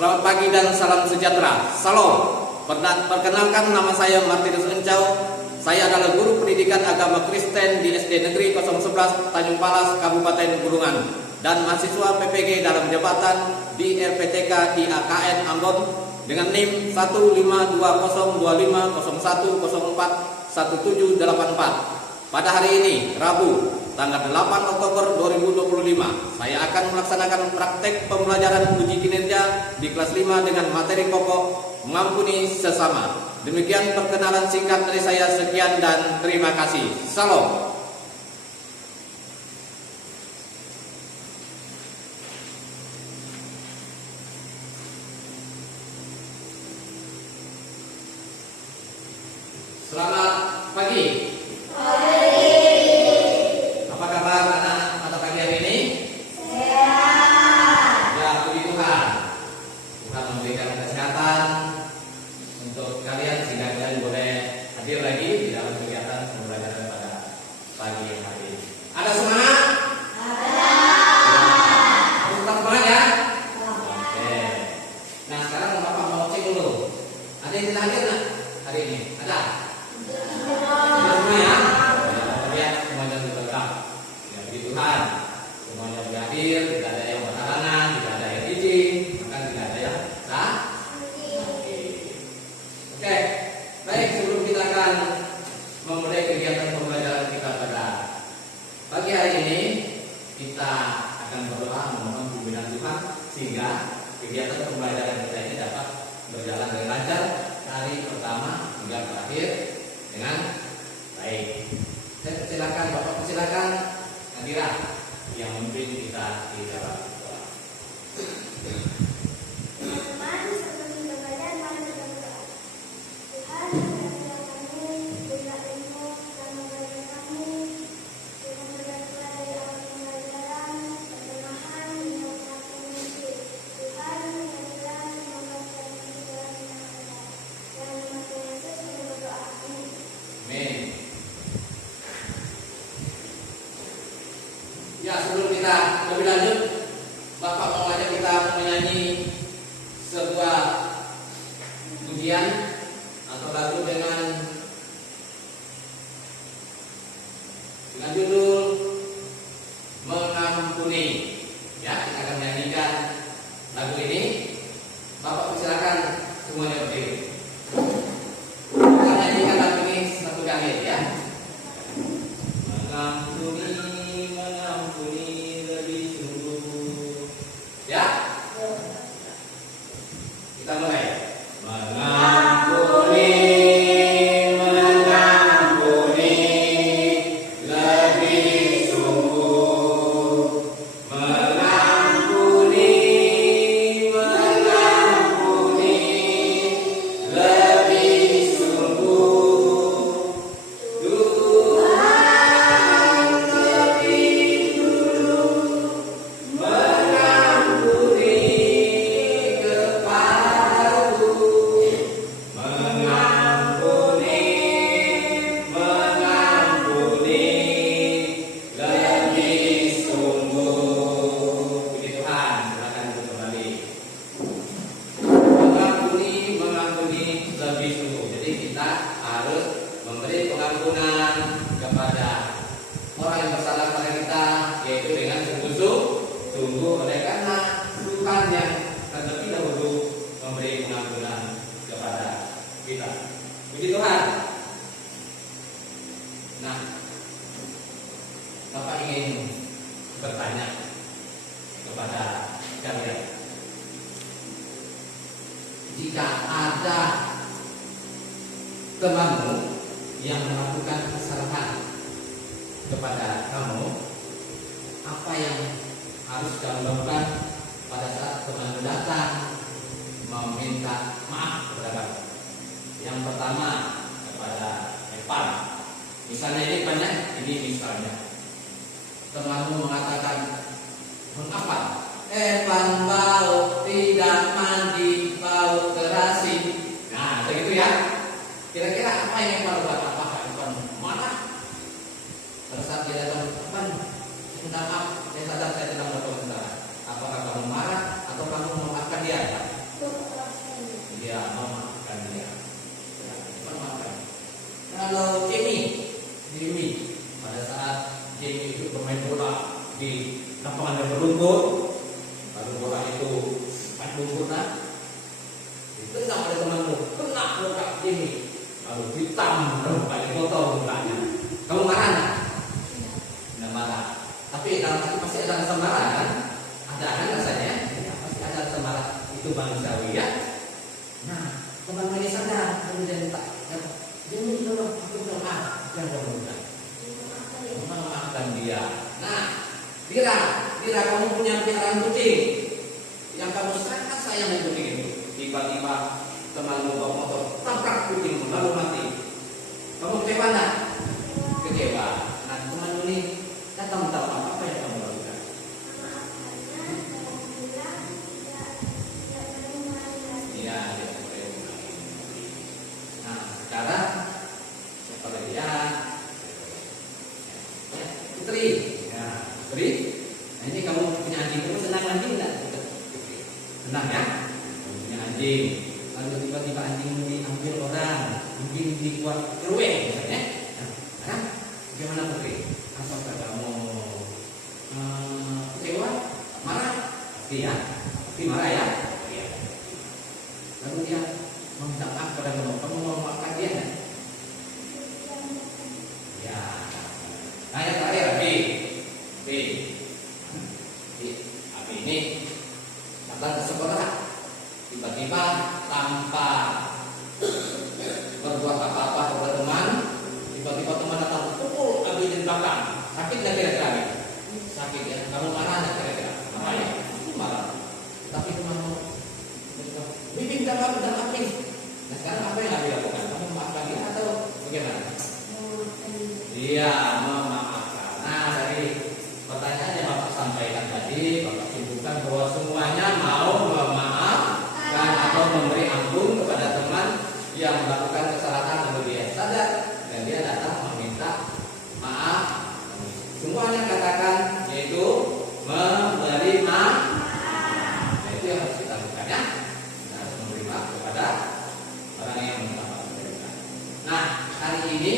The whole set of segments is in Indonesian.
Selamat pagi dan salam sejahtera. Salam. Perkenalkan, nama saya Martinus Encau. Saya adalah guru pendidikan agama Kristen di SD Negeri 011 Tanjung Palas, Kabupaten Bulungan, dan mahasiswa PPG dalam jabatan di RPTK di AKN Ambon dengan NIM 1522001041784. Pada hari ini, Rabu, tanggal 8 Oktober 2025, saya akan melaksanakan praktek pembelajaran uji kinerja di kelas 5 dengan materi pokok mengampuni sesama. Demikian perkenalan singkat dari saya. Sekian dan terima kasih. Salam. Selamat pagi. Apa kabar anak-anak pada pagi hari ini? Sehat. Ya, puji Tuhan. Tuhan memberikan kesehatan untuk kalian sehingga kalian boleh hadir lagi di dalam kegiatan pembelajaran pada pagi hari ini. Ada semangat? Ada. Harus tetap semangat ya? Oke. Nah, sekarang Bapak mau cek dulu. Ada yang tidak hadir nggak hari ini? Ada? Semua ya? Lihat semuanya sudah lengkap. Ya, puji Tuhan. Semuanya sudah hadir, tidak ada yang berhalangan, tidak ada yang izin, bahkan tidak ada yang sah. Oke, baik, sebelum kita akan memulai kegiatan pembelajaran kita pada pagi hari ini, kita akan berdoa memohon bimbingan Tuhan sehingga kegiatan pembelajaran kita ini dapat berjalan dengan lancar dari pertama hingga terakhir dengan baik. Saya persilakan, Bapak persilakan Nadira yang memimpin kita di dalam doa. Teman-teman, sebelum belajar mari kita berdoa. Tuhan, kami berikan ilmu dan mengajar kami dengan belajar dari awal pembelajaran, pertengahan hingga akhir mungkin. Tuhan, berikan membaca pikiran yang benar. Dan nama Yesus kami berdoa. Amin. Amin. Ya, sebelum kita lebih lanjut, Bapak mau ajak kita menyanyi sebuah pujian atau lagu dengan judul Mengampuni. Ya, kita akan menyanyikan lagu ini. Bapak persilakan semuanya berdiri. Kita nyanyikan lagu ini satu kali ya. Mengampuni, mengampuni lebih sungguh. Ya? Kita mulai. Mengampuni, mengampuni lebih sungguh. Mengampuni, mengampuni lebih sungguh. Tuhan lebih dulu mengampuni kepadaku. Mengampuni, mengampuni lebih sungguh. Puji Tuhan, silakan duduk kembali. Mengampuni, mengampuni lebih sungguh. Jadi kita harus memberi pengampunan kepada orang yang bersalah pada kita, yaitu dengan sungguh-sungguh, oleh karena Tuhan yang terlebih dahulu memberi pengampunan kepada kita. Puji Tuhan. Nah, Bapak ingin bertanya kepada kalian, jika ada temanmu yang melakukan kesalahan kepada kamu, apa yang harus kamu lakukan pada saat temanmu datang meminta maaf kepada kamu? Yang pertama, kepada Evan. Misalnya ini banyak, ini misalnya temanmu mengatakan, mengapa Evan bau tidak mandi, bau terasi. Nah, begitu ya. Kira-kira apa yang Evan buat? Apakah Evan marah? Pada saat dia datang, Evan, minta maaf, saya sadar saya sedang melakukan kesalahan. Apakah kamu marah atau kamu memaafkan dia? di lapangan yang berlumpur, lalu bola itu kan lumpurnya, itu sampai temanmu kena muka ini, lalu hitam, lalu pakai botol mukanya. Kamu marah nggak? Nggak marah. Tapi dalam hati pasti ada rasa marah kan? Ada kan rasanya? Ya, pasti ada rasa marah. Itu manusiawi ya. Nah, teman ini sadar, kemudian tak, dia minta maaf, aku minta maaf, jangan minta. Memaafkan dia. Nah, Dira kamu punya piaraan kucing yang kamu sangat sayang dengan kucing itu. Tiba-tiba temanmu bawa motor tabrak kucingmu lalu mati. Kamu kecewa nggak? Kecewa. Nah, temanmu ini datang minta maaf, apa yang kamu lakukan? Iya, tidak boleh mengulangi. Nah, sekarang seperti dia. Putri, ya, Putri. Nah, ini kamu punya anjing, kamu senang anjing nggak? Senang ya? Kamu punya anjing, lalu tiba-tiba anjingmu diambil orang, mungkin dibuat RW misalnya. Nah, gimana Putri? Apakah kamu kecewa, marah? Pasti ya, pasti marah ya. Iya. Lalu dia meminta maaf kepada kamu mau memaafkan dia nggak? Ya. Nah, yang terakhir, Abi ini datang ke sekolah, tiba-tiba tanpa berbuat apa-apa kepada teman, tiba-tiba teman datang pukul Abi di belakang. Sakit nggak kira-kira Abi? Sakit ya. Kamu marah nggak kira-kira? Marah ya? Marah. Tapi temanmu Bibi minta maaf dan Abi. Nah, sekarang apa yang Abi lakukan? Kamu maafkan dia atau bagaimana? Iya, memaafkan. Nah, dari pertanyaan yang Bapak sampaikan tadi, Bapak simpulkan bahwa semuanya mau memaafkan atau memberi ampun kepada teman yang melakukan kesalahan lalu dia sadar dan dia datang meminta maaf. Semuanya katakan yaitu memberi maaf. Nah, itu yang harus kita lakukan ya. Kita harus memberi maaf kepada orang yang meminta maaf. Nah, hari ini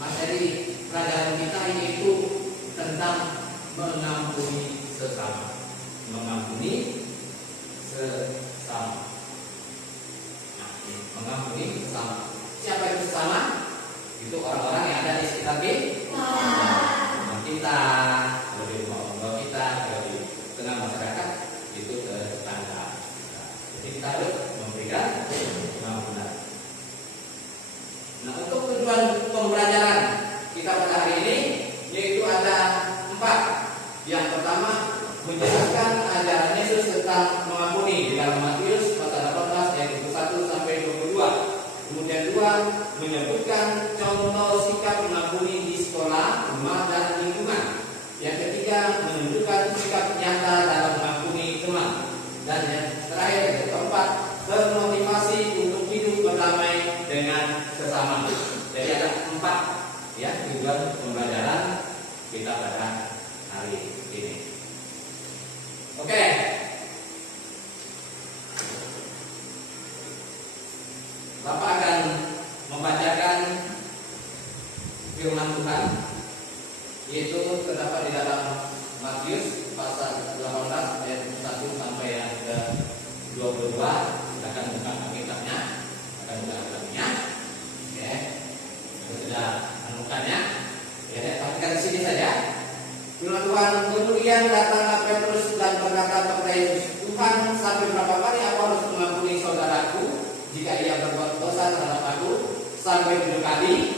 materi pelajaran kita yaitu tentang mengampuni sesama. Mengampuni sesama. Nah, mengampuni sesama. Siapa itu sesama? Itu orang-orang yang ada di sekitar kita, di rumah orang kita, di tengah masyarakat, itu tetangga. Jadi kita harus memberikan pengampunan. Nah, untuk tujuan pembelajaran kita pada hari ini yaitu ada 4. Yang pertama menjelaskan ajaran Yesus tentang mengampuni di dalam Matius pasal 18 ayat 21 sampai 22. Kemudian 2 menyebutkan contoh sikap mengampuni di sekolah, rumah dan lingkungan. Yang ketiga menunjukkan sikap nyata dalam mengampuni teman. Dan yang terakhir yang keempat termotivasi untuk hidup berdamai dengan sesama. Jadi ada 4 ya tujuan pembelajaran kita pada hari ini. Oke. Bapak akan membacakan firman Tuhan yaitu terdapat di dalam Matius pasal 18 ayat 1 sampai yang ke-22. Silakan buka Alkitabnya, akan buka Alkitabnya. Oke. Sudah menemukannya. Ya, perhatikan di sini saja. Firman Tuhan, kemudian datanglah Petrus dan berkata kepada Yesus, Tuhan, sampai berapa kali aku harus mengampuni saudaraku jika ia berbuat dosa terhadap aku? Sampai 7 kali?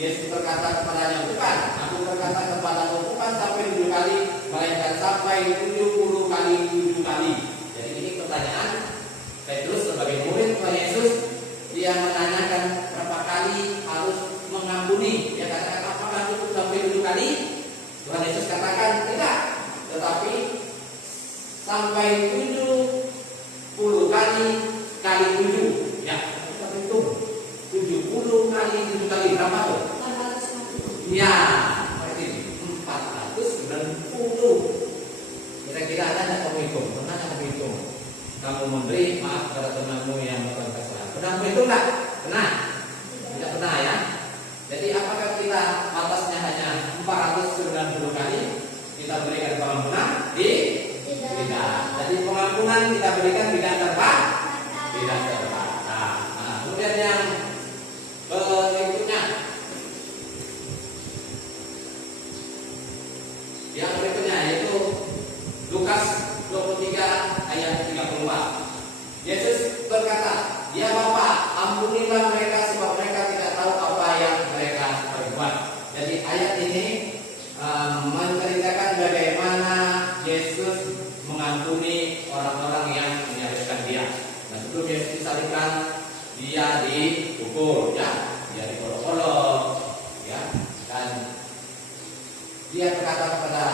Yesus berkata kepadanya, bukan, aku berkata kepadamu bukan sampai 7 kali, melainkan sampai 70 kali 7 kali. Jadi ini pertanyaan Petrus sebagai murid Tuhan Yesus, dia menanyakan berapa kali harus mengampuni. Dia katakan apakah cukup sampai 7 kali? Tuhan Yesus katakan tidak, tetapi sampai 70 kali 7. Ya, kita hitung 70 kali 7 kali berapa tuh? 490. Ya, berarti 490. Kira-kira ada nggak kamu hitung? Pernah nggak kamu hitung? Kamu memberi maaf kepada temanmu yang melakukan kesalahan. Pernah kamu hitung nggak? Pernah? Tidak pernah ya. Jadi apakah kita batasnya hanya 490 kali kita berikan pengampunan? Tidak. Jadi pengampunan kita berikan tidak terbatas. Nah, kemudian yang berikutnya, yaitu Lukas 23 ayat 34. Yesus berkata, "Ya Bapa, ampunilah mereka sebab mereka tidak tahu apa yang mereka perbuat." Jadi ayat ini menceritakan bagaimana Yesus mengampuni orang-orang yang menyalibkan dia. Nah, sebelum Yesus disalibkan, dia dipukul, ya, dia dikolok-kolok, ya, dan dia berkata kepada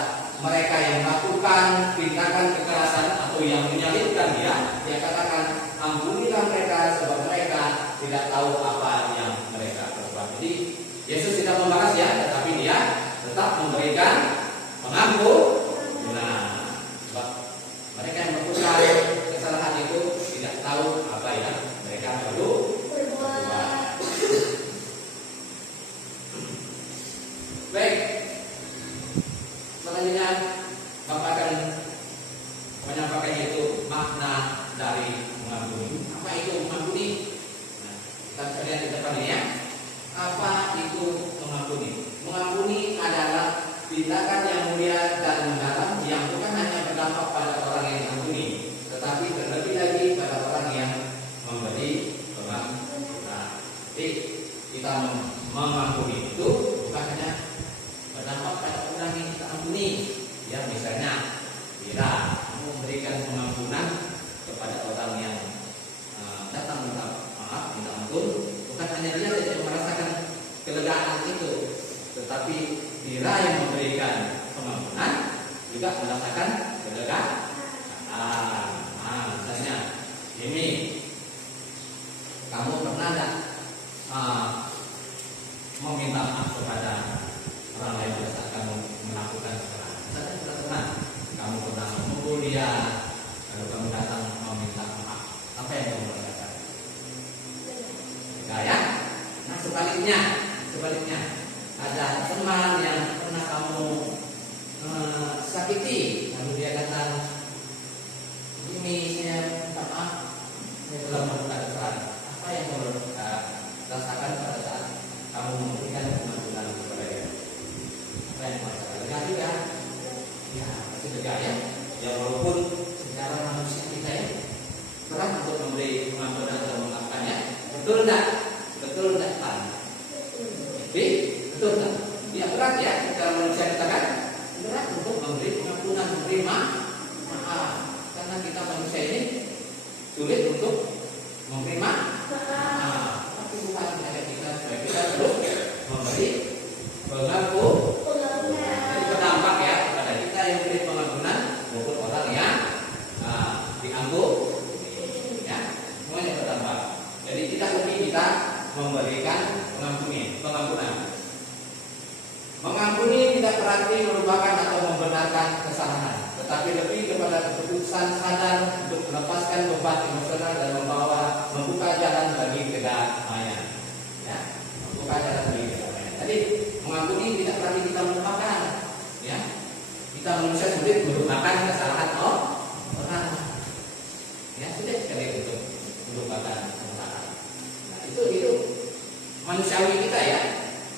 mereka yang melakukan tindakan kekerasan atau yang menyalibkan dia katakan, "Ampunilah mereka sebab mereka tidak tahu apa yang mereka perbuat." Jadi Yesus tidak membalas, ya, tetapi dia tetap memberikan pengampunan. Sebab mereka yang melakukan kesalahan itu tidak tahu apa yang mereka perlu berbuat. Baik. Selanjutnya Bapak akan menyampaikan itu makna dari mengampuni. Apa itu mengampuni? Nah, kita bisa lihat di depan ini, ya. Apa itu mengampuni? Mengampuni adalah tindakan yang mulia dan mendalam yang bukan hanya berdampak pada orang yang diampuni, tetapi terlebih lagi pada orang yang memberi pengampunan. Jadi kita mengampuni itu bukan hanya berdampak pada orang yang kita ampuni, ya, misalnya bila memberikan pengampunan kepada orang yang datang minta maaf, minta ampun, bukan hanya dia yang merasakan kelegaan itu, tetapi bila yang memberikan pengampunan juga merasakan kelegaan. Misalnya ini, kamu pernah tidak meminta maaf kepada orang lain pada saat kamu melakukan kesalahan? Misalnya kita pernah, kamu pernah memukul dia, lalu kamu datang meminta maaf, apa yang kamu lakukan? Enggak, ya? Nah, sebaliknya ada teman yang pernah kamu sakiti, lalu dia datang, "Ini saya minta maaf, saya telah melakukan kesalahan." Apa yang kamu rasakan pada saat kamu memberikan pengampunan kepada dia? Apa yang kamu rasakan? Lega juga? Ya, pasti lega, ya. Ya, walaupun secara manusia kita, ya, berat untuk memberi pengampunan atau memaafkannya. Betul enggak? Pak? Betul enggak? Ya, berat, ya, secara manusia kita, kan berat untuk memberi pengampunan, memberi maaf, karena kita manusia ini sulit untuk memberi maaf. Tapi bukan hanya kita, supaya kita terus memberi pengampunan. Jadi berdampak, ya, kepada kita yang memberi pengampunan maupun orang yang diampuni, ya, semuanya berdampak. Jadi tidak lebih kita memberikan pengampunan. Mengampuni tidak berarti melupakan atau membenarkan kesalahan, tetapi lebih kepada keputusan sadar untuk melepaskan beban emosional dan membuka jalan bagi kedamaian. Ya, membuka jalan bagi kedamaian. Jadi mengampuni tidak berarti kita melupakan. Ya, kita manusia sulit melupakan kesalahan orang. Ya, sulit sekali untuk melupakan kesalahan. Nah, itu manusiawi kita, ya,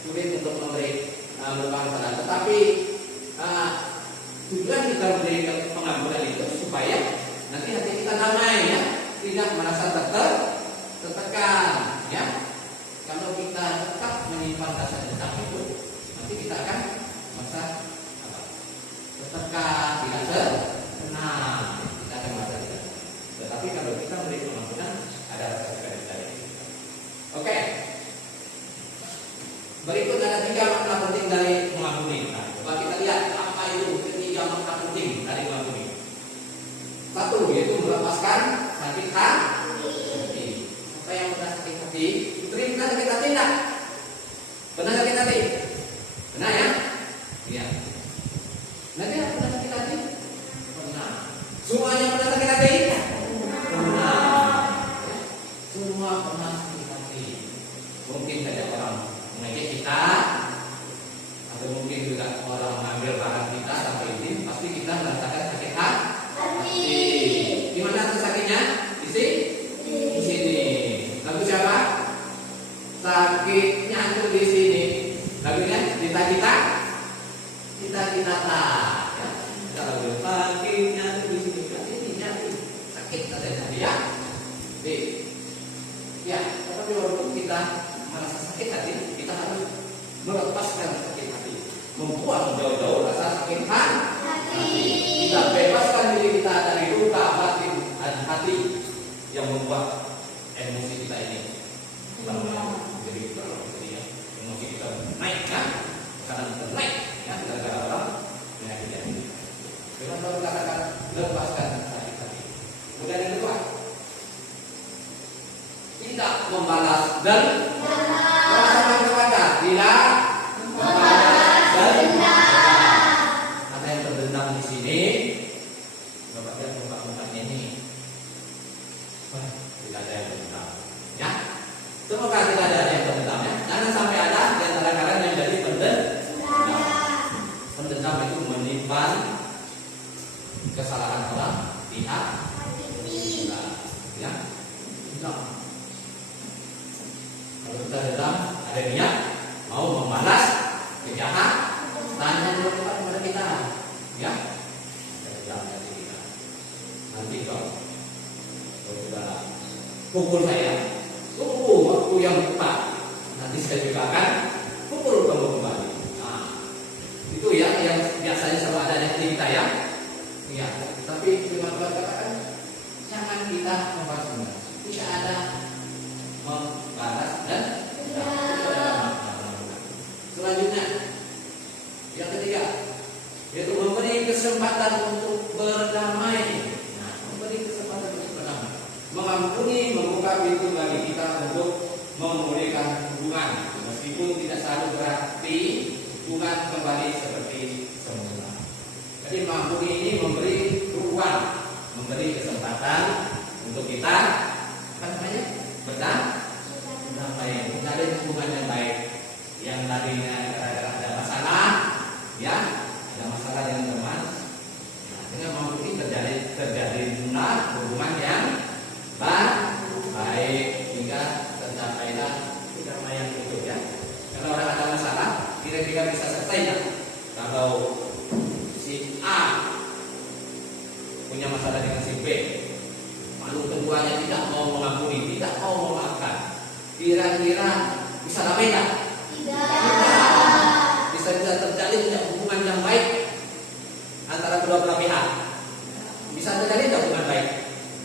sulit untuk melupakan kesalahan. Tetapi tujuan kita memberi pengampunan itu supaya nanti hati kita damai, ya, tidak merasa tertekan, ya. Kalau kita tetap menyimpan rasa dendam itu, nanti kita akan merasa tertekan, tidak tenang, kita akan merasa tidak tenang. Tetapi kalau kita memberi pengampunan, ada rasa sukacita. Oke. Berikut ada 3 makna penting dari mengampuni. Nah, coba kita lihat apa itu 3 makna penting dari mengampuni. 1, yaitu melepaskan sakit hati. Apa yang sudah sakit hati? Terima sakit hati tidak? Benar sakit hati? cita-cita tak ya. Kalau sakitnya di sini sakit saja ya. Ya, tapi walaupun kita merasa sakit hati, kita harus melepaskan sakit hati, membuang jauh-jauh rasa sakit hati. Kita bebaskan diri kita dari luka batin dan hati yang membuat emosi kita ini jadi emosi kita naik kan? Karena kita naik ya, gara-gara orang menyakiti hati. Dengan baru katakan lepaskan sakit hati. Kemudian yang kedua, tidak membalas dan merasakan kepada tidak membalas dan ada yang terdendam di sini. Bapak lihat muka-mukanya ini, tidak ada yang terdendam ya. Semoga tidak ada yang terdendam ya. Jangan sampai ada di antara kalian yang jadi pendendam. Pendendam itu menyimpan kesalahan orang pihak ya. Kalau kita dendam, ada niat mau membalas kejahatan yang dilakukan kepada kita, ya. Dendam dari kita. Nanti kalau sudah pukul saya, tunggu waktu yang tepat. Nanti saya juga akan pukul kamu kembali. Nah, itu ya yang biasanya selalu ada di hati kita ya. Iya. Tapi firman Tuhan katakan jangan kita membalas. Tidak ada membalas dan selanjutnya yang ketiga yaitu memberi kesempatan untuk berdamai. Nah, memberi kesempatan untuk berdamai, mengampuni, membuka pintu bagi kita untuk memulihkan hubungan meskipun tidak selalu berarti hubungan kembali seperti semula. Jadi mengampuni ini memberi ruang, memberi kesempatan untuk kita berdamai, mencari hubungan yang baik. Yang tadinya ada masalah, ya, ada masalah dengan teman. Nah, dengan mengampuni terjadilah hubungan yang baik hingga tercapailah kedamaian itu ya. Kalau orang ada masalah, kira-kira bisa selesai ya. Kalau si A punya masalah dengan si B, lalu keduanya tidak mau mengampuni, tidak mau memaafkan, kira-kira bisa damai tidak? Tidak. Bisa terjalin hubungan yang baik antara kedua belah pihak? Bisa terjalin tidak hubungan baik?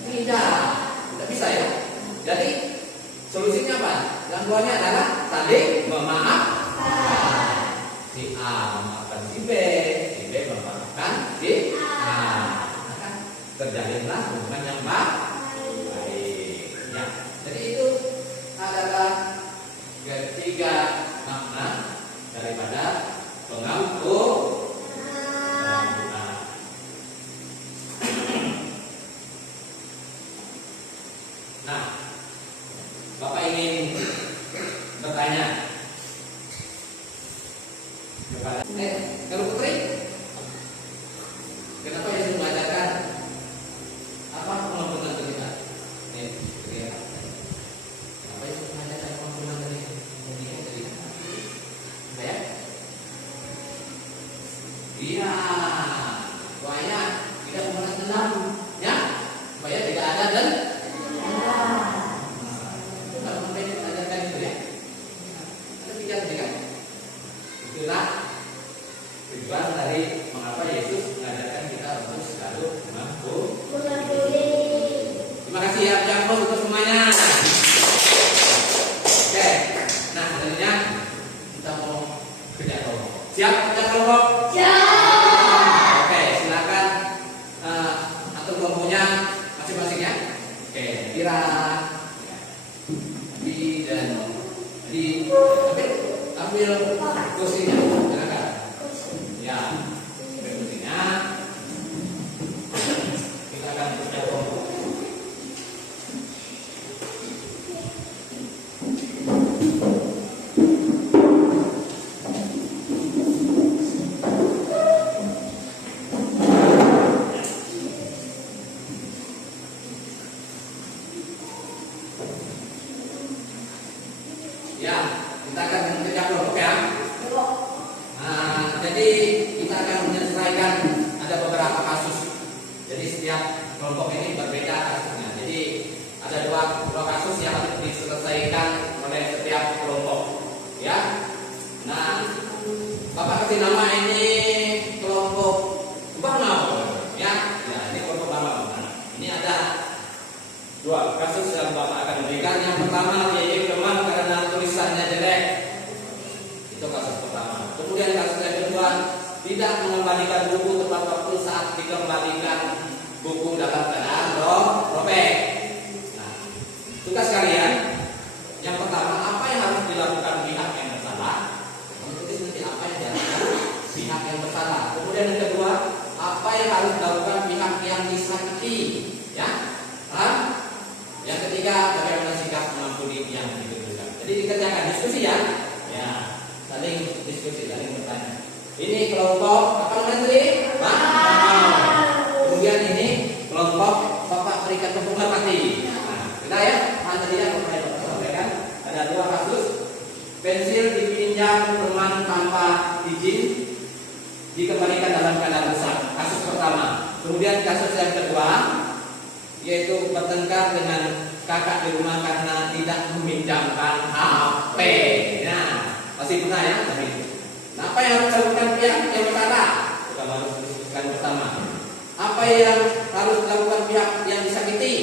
Tidak bisa ya. Jadi solusinya apa? Yang keduanya adalah saling memaafkan. Si A memaafkan si B memaafkan si A. Terjalinlah hubungan yang baik. Ya. Jadi itu adalah ketiga makna daripada pengampunan. Nah, Bapak ingin bertanya kepada kalau Putri, kenapa Yesus mengajarkan apa pengampunan kita? Kenapa Yesus mengajarkan pengampunan dari saya? Iya, supaya tidak membalas dendam, ya, supaya tidak ada dan itu kalau sampai diajarkan itu ya, ada pikiran juga. Itulah tujuan dari mengapa Yesus mengajarkan kita untuk selalu mengampuni. Terima kasih ya, Piyakos untuk semuanya. Oke, nah selanjutnya kita mau kerja kelompok. Siap kerja kelompok? Siap. Oke, silakan atur kelompoknya masing-masing ya. Oke, Kira, Adi dan Adi, ambil kursinya, silakan. Ya, ambil kursinya. Kita akan kerja kelompok. Ya, kita akan kerja kelompok ya. kelompok ini berbeda kasusnya. Jadi ada dua kasus yang harus diselesaikan oleh setiap kelompok. Ya. Nah, Bapak kasih nama ini kelompok bangau. Ya, ini kelompok bangau. Nah, ini ada dua kasus yang Bapak akan berikan. Yang pertama yaitu teman karena tulisannya jelek. Itu kasus pertama. Kemudian kasus yang kedua, tidak mengembalikan buku tepat waktu saat dikembalikan buku dalam keadaan robek. Nah, tugas kalian yang pertama, apa yang harus dilakukan pihak yang bersalah? Kamu tulis nanti apa yang dilakukan pihak yang bersalah. Kemudian yang kedua, apa yang harus dilakukan pihak yang disakiti? Ya, paham? Yang ketiga, bagaimana sikap mengampuni yang dibutuhkan. Jadi dikerjakan diskusi ya. Ya, saling diskusi, saling bertanya. Ini kelompok apa namanya tadi? Bangau. Kemudian ini kelompok Bapak berikan tepuk merpati. Nah, kita ya, tadinya Bapak sampaikan ada dua kasus. Pensil dipinjam teman tanpa izin, dikembalikan dalam keadaan rusak. Kasus pertama. Kemudian kasus yang kedua, yaitu bertengkar dengan kakak di rumah karena tidak meminjamkan HP. Nah, pasti pernah ya? Nah, apa yang harus dilakukan pihak yang bersalah? Kita harus diskusikan bersama. Apa yang harus dilakukan pihak yang disakiti?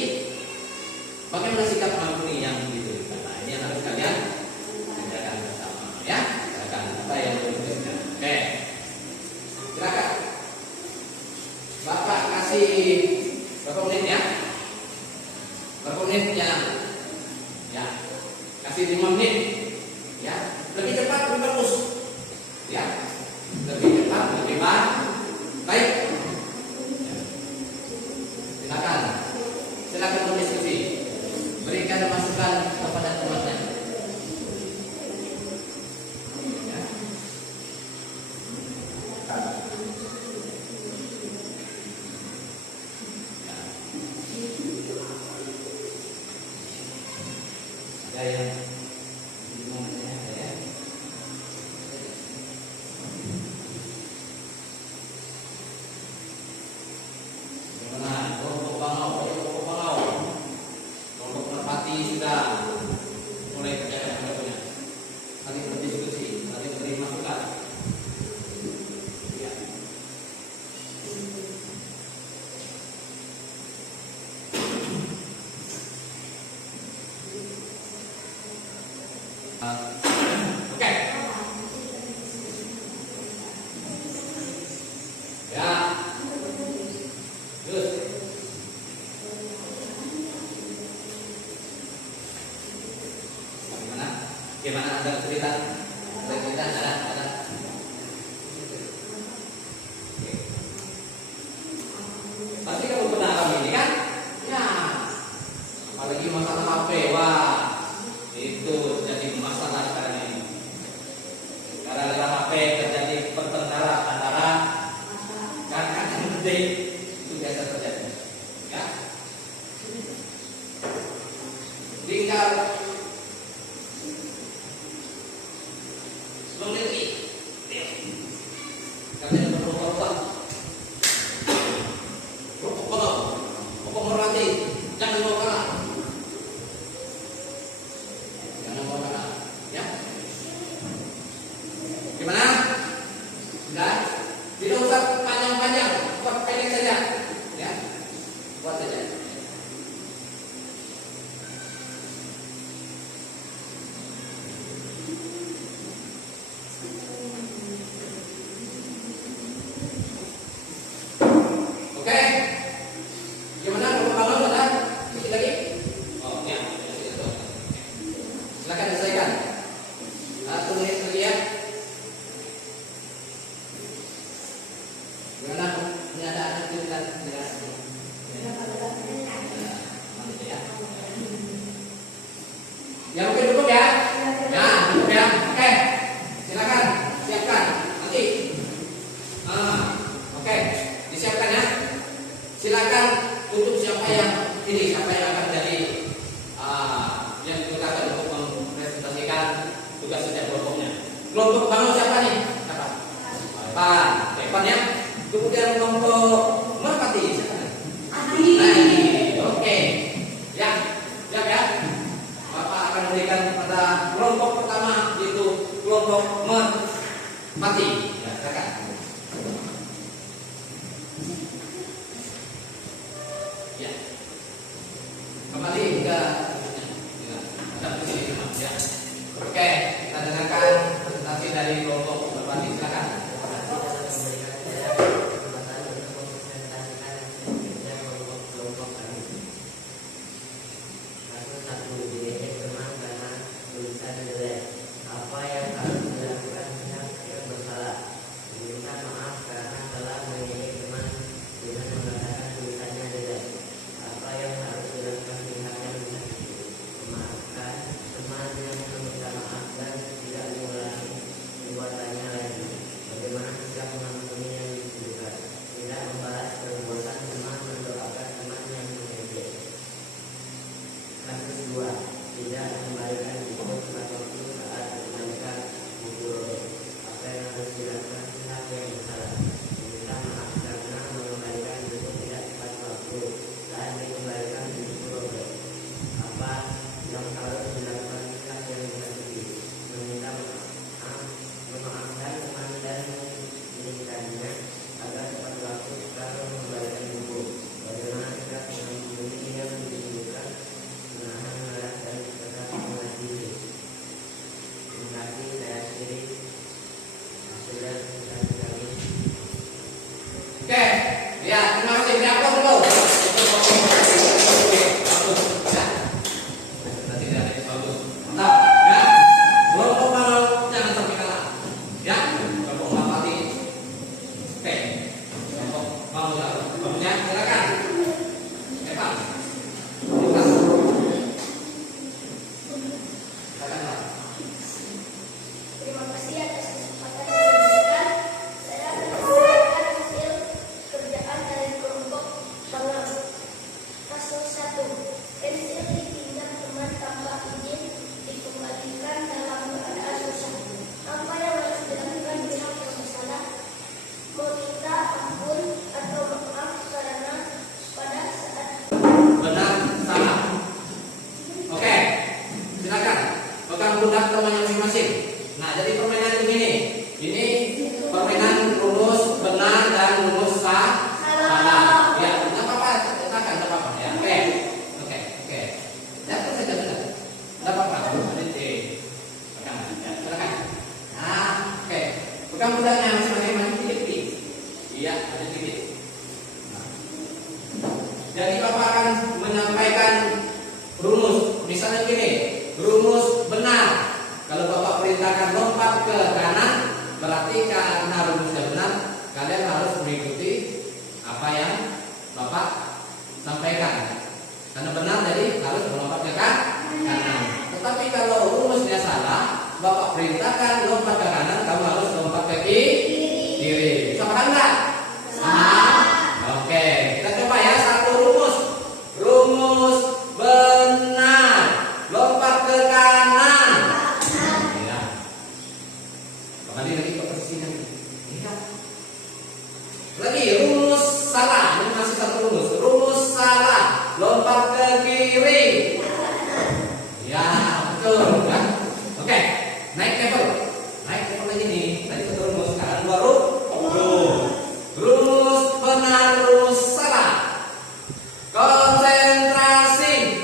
Bagaimana sikap mengampuni yang dibutuhkan? Nah, ini yang harus kalian kerjakan bersama. Ya, kerjakan apa yang dibutuhkan. Oke, silakan. Bapak kasih berapa menit ya? Berapa menit ya? Ya, kasih 5 menit. Ya, lebih cepat lebih bagus. Ya, lebih cepat lebih baik. Ya. Silakan berdiskusi. Berikan masukan kepada teman-teman. Ya. Ada yang oke. Ya. Terus. Gimana ada cerita? Ada cerita? Ada. Pasti kamu pernah alami ini kan? Ya. Apalagi masalah HP, wah. Itu jadi masalah sekarang ini. Gara-gara HP terjadi pertengkaran antara kakak dan adik. Itu biasa terjadi. Ya. Tinggal mengerti. Katanya berubah-ubah. Pokok merhati. Jangan bawa kalah. Gimana? Sudah? Tidak usah panjang-panjang, buat pendek saja. Ya, buat saja. Oke. Gimana? Kalau sudah? Sedikit lagi? Oh, ya. Silakan selesaikan. Tulis lagi ya. Gimana? Ini ada anak cerita jelas. Ya mungkin cukup ya. Ya cukup ya. Oke, silakan siapkan nanti. Oke, disiapkan ya. Silakan untuk siapa yang siapa yang akan jadi yang digunakan untuk mempresentasikan tugas setiap kelompoknya. Kelompok bangun siapa nih? Siapa? Evan ya. Kemudian kelompok merpati siapa? Adi. Ya, silakan. Ya. Kembali ke ada di sini ya. Oke, kita dengarkan presentasi dari kelompok berbagi. Silakan. Oke, ya terima kasih. Ini apa dulu? Ya, nanti dari bagus. Mantap, ya. Kelompok malam jangan sampai kalah. Ya, kelompok mati. Oke, kelompok malam bagusnya silakan. Evan, Lukas, silakan. Terima kasih atas kesempatan yang diberikan. Saya akan menyampaikan hasil kerjaan dari kelompok malam. Kasus 1. Pensil dipinjam teman tanpa izin dikembalikan dalam keadaan susah. Apa yang harus dilakukan pihak yang bersalah? Meminta ampun atau maaf karena pada saat Benar, salah. Oke, silakan. Pegang pundak temannya masing-masing. Nah, jadi permainan begini. Ini permainan rumus benar dan rumus salah. Ya, tidak apa-apa. Silakan, tidak apa-apa. Ya, oke. Jatuh saja sudah. Tidak apa-apa. Jadi, pegang. Ya, silakan. Nah, oke. Pegang pundaknya masing-masing sedikit. Iya, ada sedikit. Nah. Jadi Bapak akan menyampaikan rumus. Misalnya gini, rumus benar. Kalau Bapak perintahkan lompat ke kanan, berarti karena rumusnya benar, kalian harus mengikuti apa yang Bapak sampaikan. Karena benar, jadi harus melompat ke kanan. Tetapi kalau rumusnya salah, Bapak perintahkan lompat ke kanan, kamu harus lompat ke kiri. Bisa paham nggak? Oke, kita coba ya satu rumus. Rumus benar, lompat ke kanan. Ya. Kembali lagi ke posisinya. Lihat. Lagi rumus salah. Ini masih satu rumus. Rumus salah, lompat ke kiri. Ya, betul kan? Oke, naik level. Naik level lagi nih. Tadi satu rumus, sekarang dua rumus. Rumus benar, rumus salah. Konsentrasi.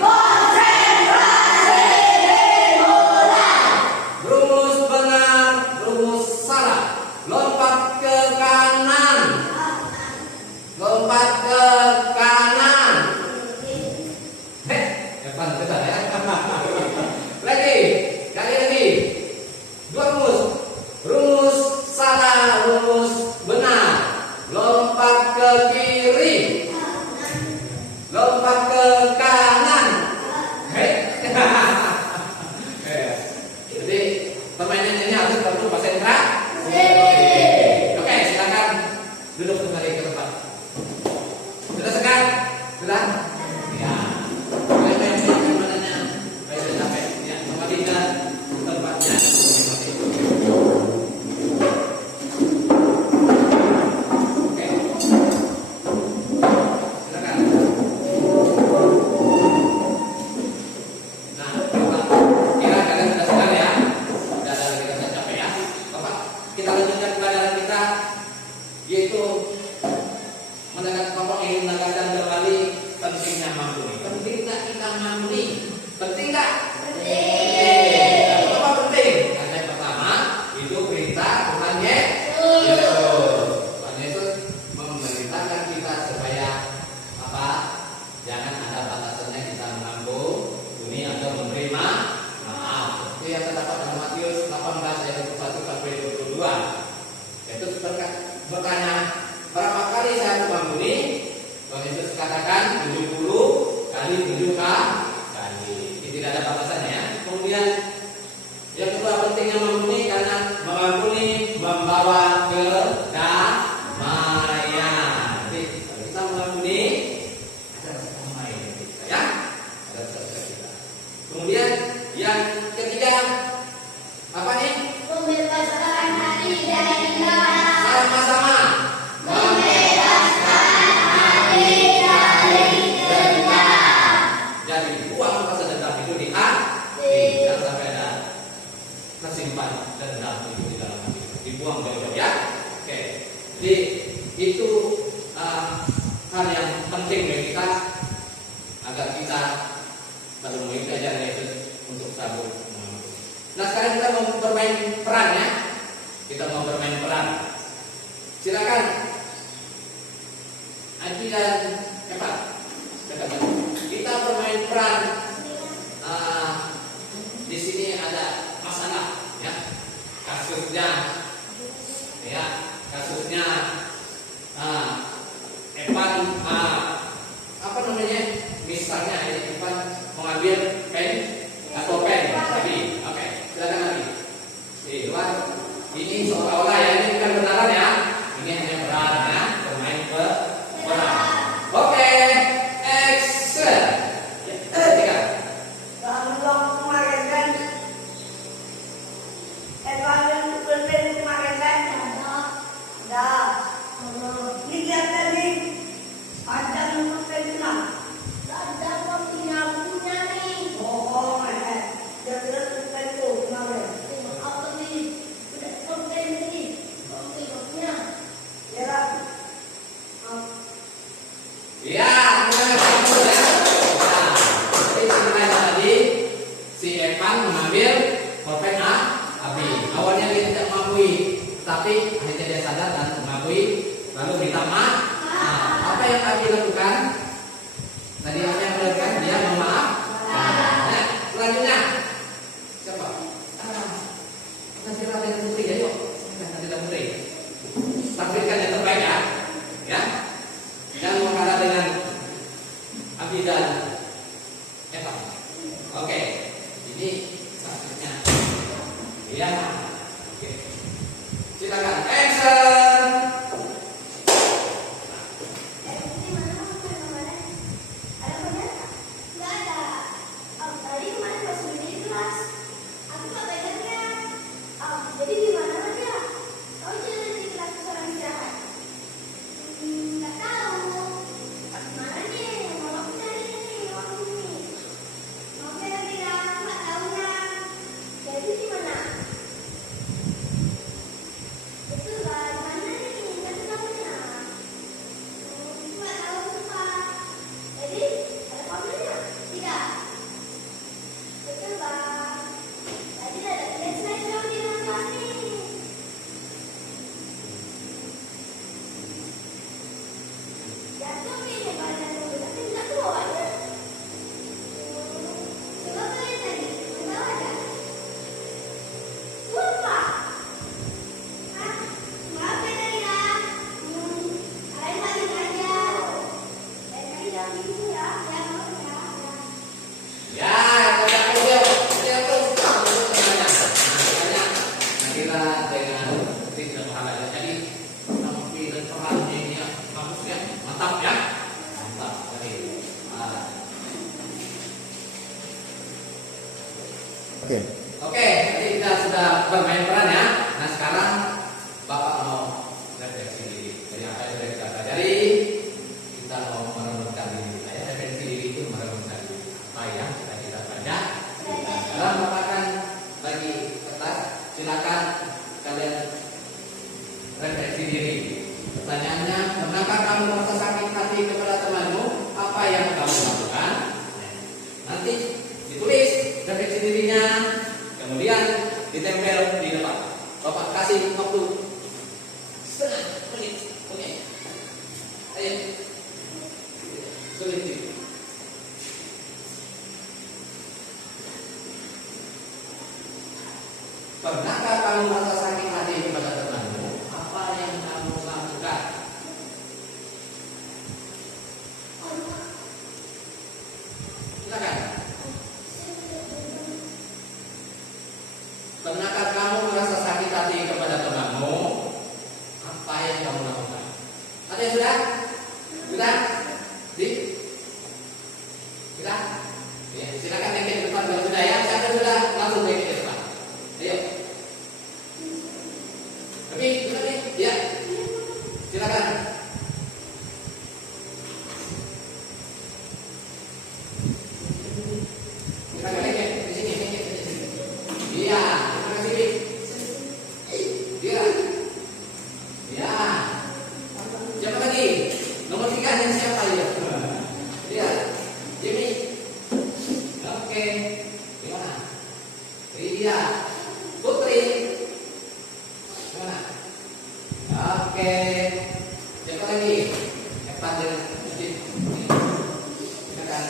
Rumus benar, rumus salah. Lompat ke kanan. bertanya, berapa kali saya mengampuni? Tuhan Yesus katakan 70 kali 7 kali. Ini tidak ada batasannya ya. Kemudian yang kedua pentingnya mengampuni karena mengampuni membawa kedamaian. Jadi kalau kita mengampuni ada rasa damai kita ya. Ada rasa kita. Kemudian yang ketiga apa nih? Membebaskan hati dari dendam. Sama-sama. Membebaskan hati dari dendam. Jadi buang rasa dendam itu di hati. Jangan sampai ada tersimpan dendam itu di dalam hati. Dibuang jauh-jauh ya. Oke. Jadi itu hal yang penting bagi kita agar kita baru mengikuti ajaran Yesus untuk sabuk. Nah sekarang kita mau bermain peran ya. Kita mau bermain peran. Silakan Aji dan Eva. Kita bermain peran. Di sini ada masalah ya. Kasusnya Evan apa namanya? Misalnya Evan mengambil pen atau pen tadi. Oke, silakan lagi. Di luar ini seolah-olah ya, ini bukan benaran ya. Ini hanya peran ya, bermain peran. Oke, action. Tiga. Kalau kemarin kan Evan berpen kemarin kan ada ini lihat nih ada nomor pensiun Ada kopinya punya nih. oh jelas pensiun kemarin Apa nih? Udah kopi nih. Kopinya. ya lah Ya, kemudian kamu ya. Nah, jadi ceritanya tadi si Evan mengambil pulpen api. Awalnya dia tidak mengakui, tapi akhirnya dia sadar dan mengakui, lalu minta maaf. Nah, apa yang Abi lakukan? Tadi apa yang dilakukan? Dia memaaf. Nah, selanjutnya siapa? Nanti ada yang putri ya, yuk. Nanti ada putri. Tampilkan yang terbaik ya. Ya. Jangan mengalah dengan Abi dan Eva. Oke. Ini selanjutnya. Ya. Oke. Silakan. Action. Di mana kemarin? Ada benar? Nggak ada. Tadi kemarin pas di kelas, aku nggak pegangan. Jadi di mana aja? Oh jadi di kelas seorang istirahat. Nggak tahu. Mana nih? Mau aku cari nih, mau aku nih. Mau saya bilang nggak tahu kan? Jadi di mana? Betul kan? Mana nih? Kasih tahunya. Nggak tahu tempat. Jadi ada kamarnya? Tidak. Betul bang. Tadi ada slide dong di dalam kelas nih. Jatuh nih badan dulu, tapi nggak tahu aja. Coba kalian tadi, nggak ada. Lupa. Hah? Maaf ya tadi ya. Kalian lagi belajar. Dan tadi jangan gitu ya. Ya maaf ya. Ya, kita kita dengan tidak berharap jadi tapi dan perannya ini bagusnya mantap ya, mantap tadi. Oke, tadi kita sudah bermain peran ya. Nah sekarang Bapak mau refleksi diri dari apa yang sudah kita pelajari. Kita mau merenungkan diri. Refleksi diri itu merenungkan diri. Apa yang kita pelajari. Dalam Bapak akan bagi kertas, silakan kalian refleksi diri. Pertanyaannya, pernahkah kamu merasa sakit hati kepada temanmu? Apa yang kamu lakukan? Nanti ditulis refleksi dirinya, kemudian ditempel di depan. Bapak kasih waktu setengah menit. Oke. Ayo. Sulit. Pernahkah kamu merasa sakit hati kepada temanmu? Apa yang kamu lakukan? Oke, siapa lagi? Evan dan Yusuf. Silakan.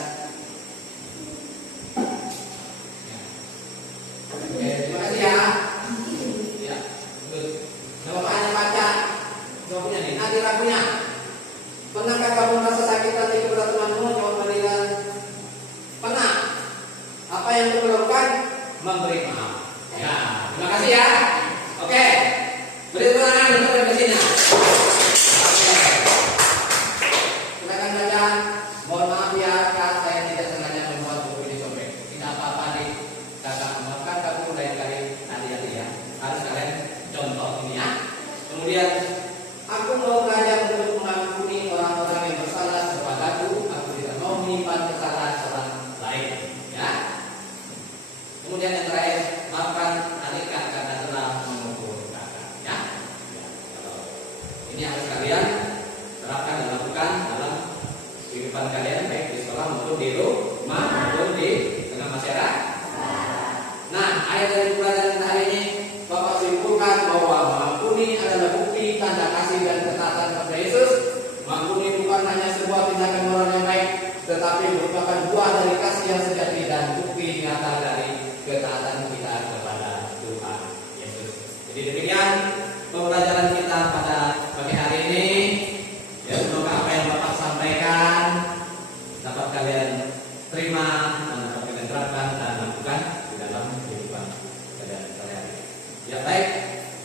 Ya. Oke, terima kasih ya. Ya, good. Nah, bapaknya baca jawabnya nih. Nanti ragunya. Pernahkah kamu merasa sakit hati kepada temanmu? Jawab Fadilah. Pernah. Apa yang kamu lakukan? Memberi maaf. Ya, terima kasih ya. Oke. Beri tepuk tangan untuk redaksinya. Oke. Silakan baca. Mohon maaf ya, Kak, saya tidak sengaja membuat buku ini sobek. Tidak apa-apa nih. Kakak memaafkan kamu lain kali. Hati-hati ya. Harus kalian contoh ini ya. Kemudian aku mau belajar untuk mengampuni orang-orang yang bersalah kepadaku. Aku tidak mau menyimpan kesalahan orang lain. Ya. Kemudian yang terakhir, maafkan adik-adik karena telah memukul kakak. Ya. Ya. Ini harus kalian terapkan dan lakukan dalam kehidupan kalian, baik di sekolah maupun di rumah maupun di tengah masyarakat. Nah, ayat dari pelajaran hari ini Bapak simpulkan bahwa mengampuni adalah bukti tanda kasih dan ketaatan kepada Yesus. Mengampuni bukan hanya sebuah tindakan moral yang baik, tetapi merupakan buah dari kasih yang sejati dan bukti nyata dari ketaatan kita kepada Tuhan Yesus. Jadi demikian pembelajaran kita pada pagi hari ini. Ya, semoga apa yang Bapak sampaikan dapat kalian terima dan dapat kalian terapkan dan lakukan di dalam kehidupan kalian sehari-hari. Ya, baik,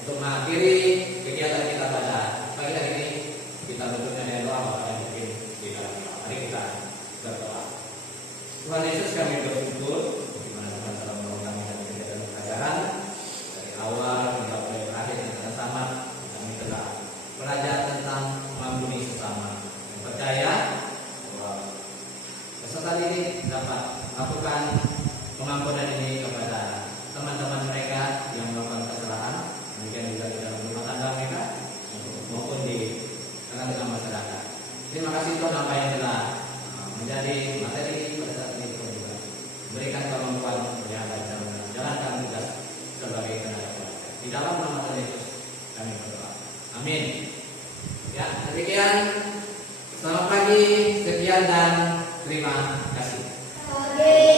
untuk mengakhiri kegiatan kita pada pagi hari ini, kita bentuknya dengan doa Bapak yang mungkin di dalam doa. Mari kita berdoa. Tuhan Yesus, kami bersyukur bagaimana Tuhan telah menolong kami dalam kegiatan pelajaran dari awal hingga akhir yang sama. Kami telah belajar tentang mengampuni sesama. Yang percaya bahwa peserta ini dapat lakukan pengampunan ini kepada teman-teman mereka yang melakukan kesalahan, demikian juga di dalam rumah tangga mereka maupun di tengah-tengah masyarakat. Terima kasih Tuhan apa yang telah menjadi materi pada saat ini, Tuhan juga berikan kemampuan yang dalam menjalankan tugas sebagai tenaga keluarga. Di dalam nama Tuhan Yesus kami berdoa. Amin. Ya, demikian. Selamat pagi, sekian dan terima kasih. Oke.